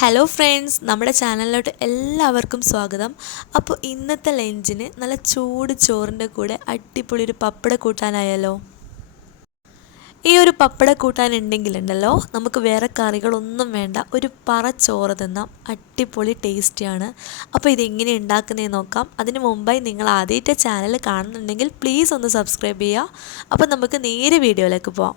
Hello friends നമ്മുടെ ചാനലിലോട്ട് എല്ലാവർക്കും സ്വാഗതം. അപ്പോൾ ഇന്നത്തെ ലഞ്ചിന് നല്ല ചൂട് ചോറിന്റെ കൂടെ അടിപൊളി ഒരു പപ്പട കൂട്ടാനായാലോ ഈ ഒരു പപ്പട കൂട്ടാൻ ഉണ്ടെങ്കിലുണ്ടല്ലോ നമുക്ക് വേറെ കറികളൊന്നും വേണ്ട ഒരു പറ ചോറ് തിന്നാം. അടിപൊളി ടേസ്റ്റിയാണ്. അപ്പോൾ ഇതെങ്ങനെ ഉണ്ടാക്കുന്നതെന്ന് നോക്കാം. അതിന് മുമ്പായി നിങ്ങൾ ആദ്യമായിട്ട് ചാനൽ കാണുന്നുണ്ടെങ്കിൽ പ്ലീസ് ഒന്ന് സബ്സ്ക്രൈബ് ചെയ്യുക. അപ്പോൾ നമുക്ക് നേരെ വീഡിയോയിലേക്ക് പോവാം.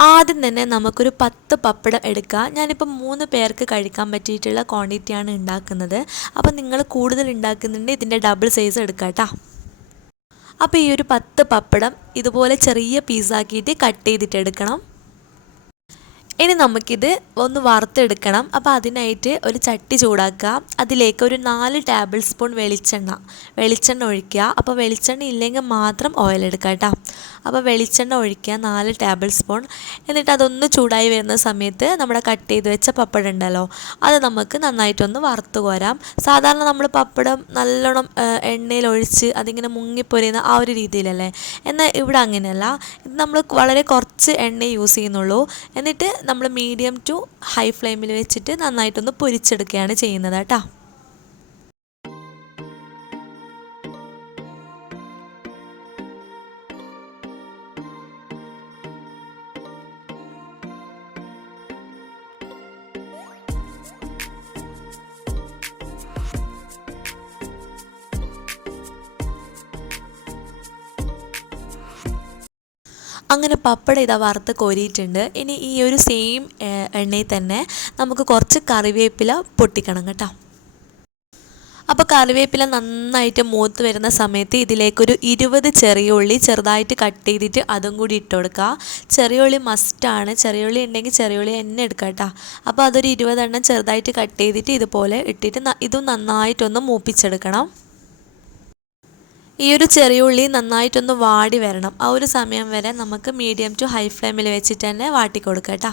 ആദ്യം തന്നെ നമുക്കൊരു പത്ത് പപ്പടം എടുക്കാം. ഞാനിപ്പോൾ മൂന്ന് പേർക്ക് കഴിക്കാൻ പറ്റിയിട്ടുള്ള ക്വാണ്ടിറ്റിയാണ് ഉണ്ടാക്കുന്നത്. അപ്പോൾ നിങ്ങൾ കൂടുതൽ ഉണ്ടാക്കുന്നുണ്ടെങ്കിൽ ഇതിന്റെ ഡബിൾ സൈസ് എടുക്കാം കേട്ടോ അപ്പോൾ ഈ ഒരു പത്ത് പപ്പടം ഇതുപോലെ ചെറിയ പീസാക്കിയിട്ട് കട്ട് ചെയ്തിട്ട് എടുക്കണം. ഇനി നമുക്കിത് ഒന്ന് വറുത്തെടുക്കണം. അപ്പോൾ അതിനായിട്ട് ഒരു ചട്ടി ചൂടാക്കുക. അതിലേക്ക് ഒരു നാല് ടേബിൾ സ്പൂൺ വെളിച്ചെണ്ണ. വെളിച്ചെണ്ണ ഒഴിക്കുക. അപ്പോൾ വെളിച്ചെണ്ണ ഇല്ലെങ്കിൽ മാത്രം ഓയിൽ കേട്ടോ അപ്പോൾ വെളിച്ചെണ്ണ ഒഴിക്കുക. നാല് ടേബിൾ സ്പൂൺ എന്നിട്ട് അതൊന്ന് ചൂടായി വരുന്ന സമയത്ത് നമ്മുടെ കട്ട് ചെയ്ത് വെച്ച പപ്പടം ഉണ്ടല്ലോ അത് നമുക്ക് നന്നായിട്ടൊന്ന് വറുത്ത് കോരാം. സാധാരണ നമ്മൾ പപ്പടം നല്ലോണം എണ്ണയിൽ ഒഴിച്ച് അതിങ്ങനെ മുങ്ങിപ്പൊരിയുന്ന ആ ഒരു രീതിയിലല്ലേ? എന്നാൽ ഇവിടെ അങ്ങനെയല്ല. ഇത് നമ്മൾ വളരെ കുറച്ച് എണ്ണ യൂസ് ചെയ്യുന്നുള്ളൂ. എന്നിട്ട് നമ്മൾ മീഡിയം ടു ഹൈ ഫ്ലെയിമിൽ വെച്ചിട്ട് നന്നായിട്ടൊന്ന് പൊരിച്ചെടുക്കുകയാണ് ചെയ്യുന്നത് കേട്ടോ. അങ്ങനെ പപ്പട ഇതാ വറുത്ത് കോരിയിട്ടുണ്ട്. ഇനി ഈ ഒരു സെയിം എണ്ണയിൽ തന്നെ നമുക്ക് കുറച്ച് കറിവേപ്പില പൊട്ടിക്കണം കേട്ടോ. അപ്പോൾ കറിവേപ്പില നന്നായിട്ട് മൂത്ത് വരുന്ന സമയത്ത് ഇതിലേക്കൊരു ഇരുപത് ചെറിയ ഉള്ളി ചെറുതായിട്ട് കട്ട് ചെയ്തിട്ട് അതും കൂടി ഇട്ട് കൊടുക്കുക. ചെറിയ ഉള്ളി മസ്റ്റാണ് ചെറിയ ഉള്ളി ഉണ്ടെങ്കിൽ ചെറിയ ഉള്ളി എന്നെ എടുക്കാം കേട്ടോ. അപ്പോൾ അതൊരു ഇരുപതെണ്ണം ചെറുതായിട്ട് കട്ട് ചെയ്തിട്ട് ഇതുപോലെ ഇട്ടിട്ട് ഇതും നന്നായിട്ടൊന്ന് മൂപ്പിച്ചെടുക്കണം. ഈ ഒരു ചെറിയ ഉള്ളി നന്നായിട്ടൊന്ന് വാടി വരണം. ആ ഒരു സമയം വരെ നമുക്ക് മീഡിയം ടു ഹൈ ഫ്ലെയിമിൽ വെച്ചിട്ട് തന്നെ വാട്ടി കൊടുക്കാം കേട്ടോ.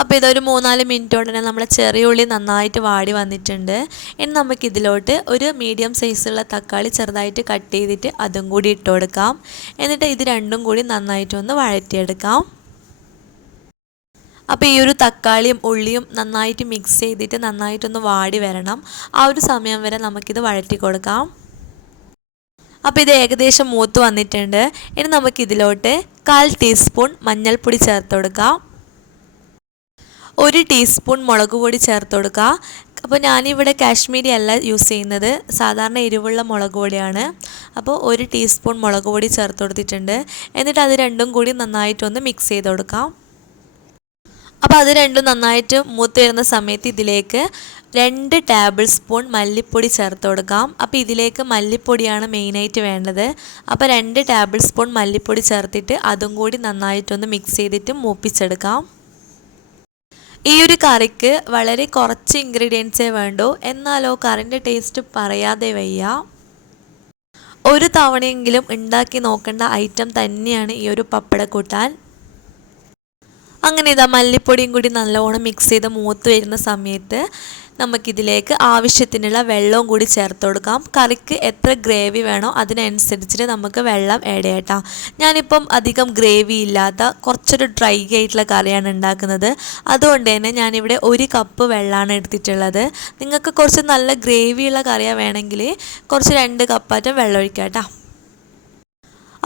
അപ്പോൾ ഇതൊരു മൂന്നാൽ മിനിറ്റ് കൊണ്ട് തന്നെ നമ്മുടെ ചെറിയ ഉള്ളി നന്നായിട്ട് വാടി വന്നിട്ടുണ്ട്. ഇനി നമുക്കിതിലോട്ട് ഒരു മീഡിയം സൈസുള്ള തക്കാളി ചെറുതായിട്ട് കട്ട് ചെയ്തിട്ട് അതും കൂടി ഇട്ട് കൊടുക്കാം. എന്നിട്ട് ഇത് രണ്ടും കൂടി നന്നായിട്ടൊന്ന് വഴറ്റിയെടുക്കാം. അപ്പോൾ ഈ ഒരു തക്കാളിയും ഉള്ളിയും നന്നായിട്ട് മിക്സ് ചെയ്തിട്ട് നന്നായിട്ടൊന്ന് വാടി വരണം. ആ ഒരു സമയം വരെ നമുക്കിത് വഴറ്റി കൊടുക്കാം. അപ്പോൾ ഇത് ഏകദേശം മൂത്ത് വന്നിട്ടുണ്ട്. ഇനി നമുക്കിതിലോട്ട് കാൽ ടീസ്പൂൺ മഞ്ഞൾപ്പൊടി ചേർത്ത് കൊടുക്കാം. ഒരു ടീസ്പൂൺ മുളക് പൊടി ചേർത്ത് കൊടുക്കുക. അപ്പോൾ ഞാനിവിടെ കാശ്മീരി അല്ല യൂസ് ചെയ്യുന്നത്. സാധാരണ എരിവുള്ള മുളക് പൊടിയാണ്. അപ്പോൾ ഒരു ടീസ്പൂൺ മുളക് പൊടി ചേർത്ത് കൊടുത്തിട്ടുണ്ട്. എന്നിട്ട് അത് രണ്ടും കൂടി നന്നായിട്ടൊന്ന് മിക്സ് ചെയ്ത് കൊടുക്കാം. അപ്പോൾ അത് രണ്ടും നന്നായിട്ട് മൂത്ത് വരുന്ന സമയത്ത് ഇതിലേക്ക് രണ്ട് ടേബിൾ സ്പൂൺ മല്ലിപ്പൊടി ചേർത്ത് കൊടുക്കാം. അപ്പോൾ ഇതിലേക്ക് മല്ലിപ്പൊടിയാണ് മെയിനായിട്ട് വേണ്ടത്. അപ്പോൾ രണ്ട് ടേബിൾ സ്പൂൺ മല്ലിപ്പൊടി ചേർത്തിട്ട് അതും കൂടി നന്നായിട്ടൊന്ന് മിക്സ് ചെയ്തിട്ട് മൂപ്പിച്ചെടുക്കാം. ഈ ഒരു കറിക്ക് വളരെ കുറച്ച് ഇൻഗ്രീഡിയൻസേ വേണ്ടൂ. എന്നാലോ കറിന്റെ ടേസ്റ്റ് പറയാതെ വയ്യ. ഒരു തവണയെങ്കിലും ഉണ്ടാക്കി നോക്കേണ്ട ഐറ്റം തന്നെയാണ് ഈ ഒരു പപ്പട കൂട്ടാൻ അങ്ങനെ ഇതാ മല്ലിപ്പൊടിയും കൂടി നല്ലോണം മിക്സ് ചെയ്ത് മൂത്ത് വരുന്ന സമയത്ത് നമുക്കിതിലേക്ക് ആവശ്യത്തിനുള്ള വെള്ളവും കൂടി ചേർത്ത് കൊടുക്കാം. കറിക്ക് എത്ര ഗ്രേവി വേണോ അതിനനുസരിച്ചിട്ട് നമുക്ക് വെള്ളം ആഡ് ചെയ്യട്ടാം ഞാനിപ്പം അധികം ഗ്രേവി ഇല്ലാത്ത കുറച്ചൊരു ഡ്രൈ ആയിട്ടുള്ള കറിയാണ് ഉണ്ടാക്കുന്നത്. അതുകൊണ്ട് തന്നെ ഞാനിവിടെ ഒരു കപ്പ് വെള്ളമാണ് എടുത്തിട്ടുള്ളത്. നിങ്ങൾക്ക് കുറച്ച് നല്ല ഗ്രേവിയുള്ള കറിയാണ് വേണമെങ്കിൽ കുറച്ച് രണ്ട് കപ്പാറ്റം വെള്ളം ഒഴിക്കാം കേട്ടോ.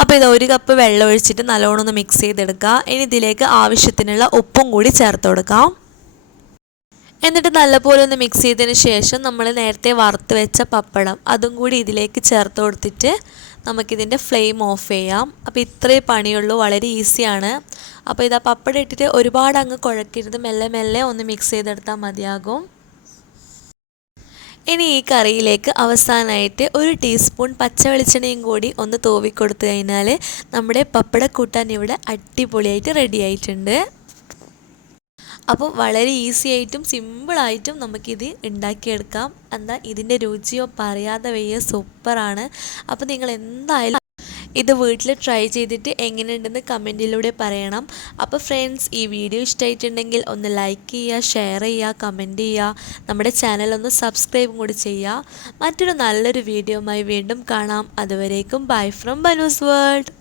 അപ്പോൾ ഇത് ഒരു കപ്പ് വെള്ളം ഒഴിച്ചിട്ട് നല്ലോണം ഒന്ന് മിക്സ് ചെയ്തെടുക്കുക. ഇനി ഇതിലേക്ക് ആവശ്യത്തിനുള്ള ഉപ്പും കൂടി ചേർത്ത് കൊടുക്കാം. എന്നിട്ട് നല്ലപോലെ ഒന്ന് മിക്സ് ചെയ്തതിന് ശേഷം നമ്മൾ നേരത്തെ വറുത്ത് വെച്ച പപ്പടം അതും കൂടി ഇതിലേക്ക് ചേർത്ത് കൊടുത്തിട്ട് നമുക്കിതിന്റെ ഫ്ലെയിം ഓഫ് ചെയ്യാം. അപ്പോൾ ഇത്രേ പണിയുള്ളൂ വളരെ ഈസിയാണ് അപ്പോൾ ഇതാ പപ്പടം ഇട്ടിട്ട് ഒരുപാട് അങ്ങ് കുഴക്കരുത്. മെല്ലെ മെല്ലെ ഒന്ന് മിക്സ് ചെയ്തെടുത്താൽ മതിയാകും. ഇനി ഈ കറിയിലേക്ക് അവസാനമായിട്ട് ഒരു ടീസ്പൂൺ പച്ച വെളിച്ചെണ്ണയും കൂടി ഒന്ന് തൂവി കൊടുത്തു കഴിഞ്ഞാൽ നമ്മുടെ പപ്പട കൂട്ടാൻ ഇവിടെ അടിപൊളിയായിട്ട് റെഡി ആയിട്ടുണ്ട്. അപ്പോൾ വളരെ ഈസി ആയിട്ടും സിമ്പിളായിട്ടും നമുക്കിത് ഉണ്ടാക്കിയെടുക്കാം. എന്താ ഇതിന്റെ രുചിയോ പറയാതെ വയ്യ സൂപ്പറാണ് അപ്പോൾ നിങ്ങൾ എന്തായാലും ഇത് വീട്ടിൽ ട്രൈ ചെയ്തിട്ട് എങ്ങനെയുണ്ടെന്ന് കമന്റിലൂടെ പറയണം. അപ്പോൾ ഫ്രണ്ട്സ് ഈ വീഡിയോ ഇഷ്ടമായിട്ടുണ്ടെങ്കിൽ ഒന്ന് ലൈക്ക് ചെയ്യുക ഷെയർ ചെയ്യുക കമന്റ് ചെയ്യുക. നമ്മുടെ ചാനൽ ഒന്ന് സബ്സ്ക്രൈബും കൂടി ചെയ്യുക. മറ്റൊരു നല്ലൊരു വീഡിയോയുമായി വീണ്ടും കാണാം. അതുവരേക്കും ബൈ ഫ്രം ബനൂസ് വേൾഡ്